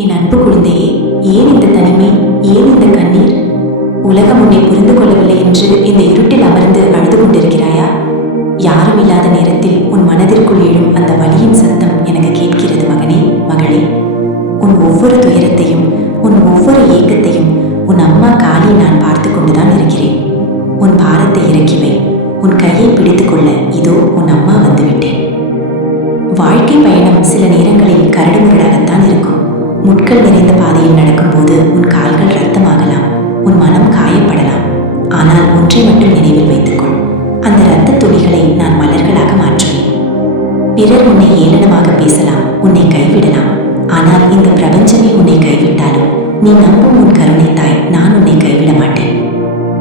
என் அன்பு குழந்தையே, ஏன் இந்த தனிமை, ஏன் இந்த கண்ணீர்? உலகம் உன்னை புரிந்து கொள்ளவில்லை என்று இந்த இருட்டில் அமர்ந்து அழுது கொண்டிருக்கிறாயா? யாரும் இல்லாத நேரத்தில் உன் மனதிற்குள் எழும் அந்த வலியின் சத்தம் எனக்கு கேட்கிறது மகனே, மகளே. உன் ஒவ்வொரு துயரத்தையும், உன் ஒவ்வொரு ஏக்கத்தையும் உன் அம்மா காளி நான் பார்த்து கொண்டுதான் இருக்கிறேன். உன் பாரத்தை இறக்கி வை, உன் கையை பிடித்துக்கொள்ள இதோ உன் அம்மா வந்துவிட்டேன். வாழ்க்கை பயணம் சில நேரங்களில் கரடுமுரடாகத்தான் இருக்கும். முட்கள் நிறைந்த பாதையில் நடக்கும்போது உன் கால்கள் ரத்தமாகலாம், உன் மனம் காயப்படலாம். ஆனால் ஒன்றை மட்டும் நினைவில் வைத்துக்கொள், அந்த இரத்த துளிகளை நான் மலர்களாக மாற்றுவேன். பிறர் உன்னை ஏளனமாக பேசலாம், உன்னை கைவிடலாம். ஆனால் இந்த பிரபஞ்சமே உன்னை கைவிட்டாலும் நீ நம்பும் உன் கருணை தாய் நான் உன்னை கைவிட மாட்டேன்.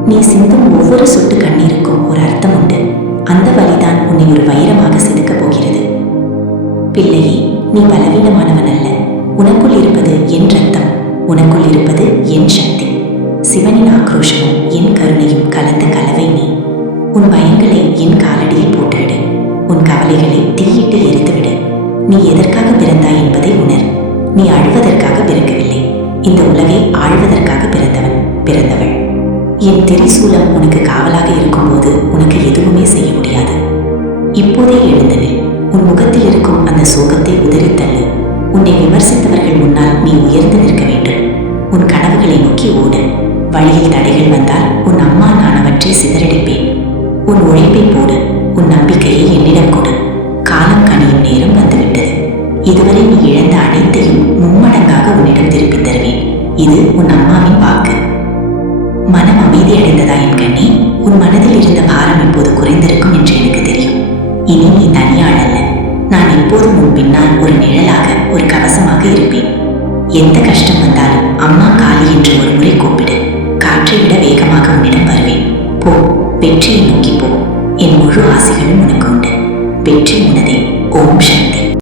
நீ சிந்தும் ஒவ்வொரு சொட்டு கண்ணீருக்கும் ஒரு அர்த்தம் உண்டு. அந்த வலிதான் உன்னை ஒரு வைரமாக செதுக்கப் போகிறது. பிள்ளையே, நீ பலவீனமானவன் அல்ல. உனக்குள் இருப்பது என் ரத்தம், உனக்குள் இருப்பது என் சக்தி. சிவனின் ஆக்ரோஷமும் என் கருணையும் கலந்த கலவை நீ. உன் பயங்களை என் காலடியில் போட்டுவிடு, உன் கவலைகளை தீயிட்டு எரித்துவிடு. நீ எதற்காக பிறந்தாய் என்பதை உணர். நீ அழுவதற்காக பிறக்கவில்லை, இந்த உலகை ஆழ்வதற்காக பிறந்தவள். என் திரிசூலம் உனக்கு காவலாக இருக்கும்போது உனக்கு எதுவுமே செய்ய முடியாது. இப்போதே எழுந்தனில், உன் முகத்தில் இருக்கும் அந்த சோகத்தை உதறித்தள்ளு. உன்னை விமர்சித்தவர்கள் முன்னால் நீ உயர்ந்து நிற்க வேண்டும். உன் கனவுகளை நோக்கி ஓடு. வழியில் தடைகள் வந்தால் உன் அம்மா நான் அவற்றை சிதறடிப்பேன். உன் உழைப்பை போடு, உன் நம்பிக்கையை என்னிடம் கொடு. காலம் கனியும் நேரம் வந்துவிட்டது. இதுவரை நீ இழந்த அனைத்தையும் மும்மடங்காக உன்னிடம் திருப்பி தருவேன். இது உன் அம்மாவின் வாக்கு. மனம் அமைதி அடைந்ததா என் கண்ணே? உன் மனதில் இருந்த பாரம் இப்போது குறைந்திருக்கும் என்று எனக்கு தெரியும். இனி நீ தனியாள் அல்ல. நான் எப்போதும் உன் பின்னால் ஒரு நிழலாக, ஒரு கவசமாக இருப்பேன். எந்த கஷ்டம் வந்தாலும் அம்மா காளி என்று ஒரு முறை கூப்பிடு. காற்றை விட வேகமாக உன்னிடம் வருவேன். போ, வெற்றியை நோக்கி போ. என் முழு ஆசைகளும் உனக்கு உண்டு. வெற்றி உனதே. ஓம் சக்தி.